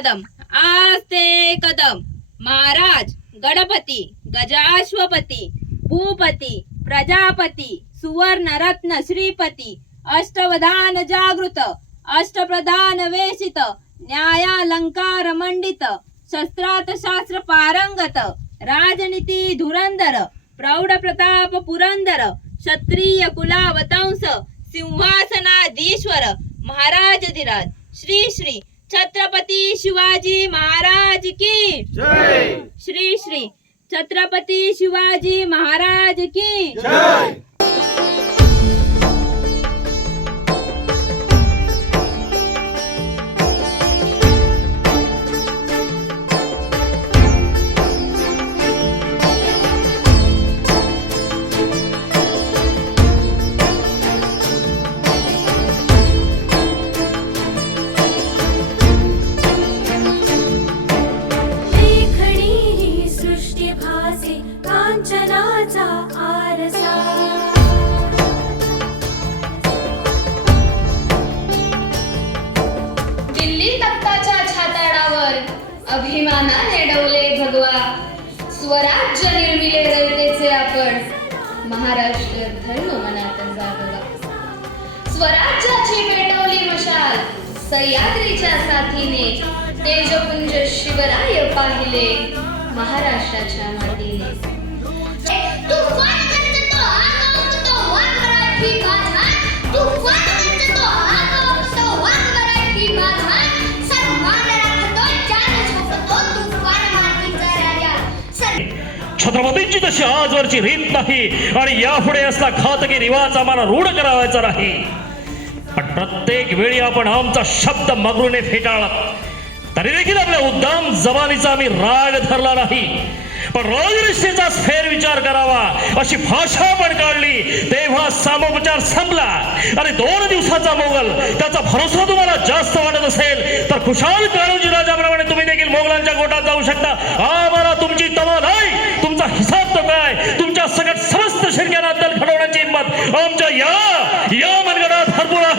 कदम आस्ते कदम महाराज गणपती गजाश्वपती भूपती प्रजापती सुवर्ण रत्न श्रीपती अष्टवधान जागृत अष्टप्रधान वेशित न्यायालंकार मंडित शस्त्रात शास्त्र पारंगत राजनीती धुरंदर प्रौढ प्रताप पुरंदर क्षत्रिय कुलावतंस सिंहासनाधीश्वर महाराज धीराज श्री श्री छत्रपती शिवाजी महाराज की. श्री श्री. छत्रपती शिवाजी महाराज की. सृष्टी कांचनाचा आरसा. दिल्ली तख्ताच्या छाताडावर अभिमानाने डवले भगवा. स्वराज्य निर्मिले रयतेचे आपण. महाराष्ट्र धर्म मनात जागवा. स्वराज्याची पेटवली मशाल सह्याद्रीच्या साथीने. तेजपुंज शिवराय पाहिले. महाराष्ट्राच्या मातीने. छत्रपतींची तशी आजवरची रीत नाही आणि यापुढे असला घातकी रिवाज आम्हाला रूढ करावायचा नाही. पण प्रत्येक वेळी आपण आमचा शब्द मगरूने फेटाळला तरी देखील आपल्या उद्दाम जबानीचा आम्ही राग धरला नाही. पण राजनिष्ठेचाच फेर विचार करावा अशी भाषा पण काढली तेव्हा सामोपचार संपला. आणि दोन दिवसाचा मोगल त्याचा भरोसा तुम्हाला जास्त वाटत असेल तर खुशाल काळोजी राजाप्रमाणे तुम्ही देखील मोगलांच्या गोटात जाऊ शकता. आम्हाला तुमची तमा नाही. तुमचा हिसाब तो काय? तुमच्या सगळ्यात समस्त शिरक्यांना दल घडवण्याची हिंमत. आमच्या या या मनगडात हरपुरा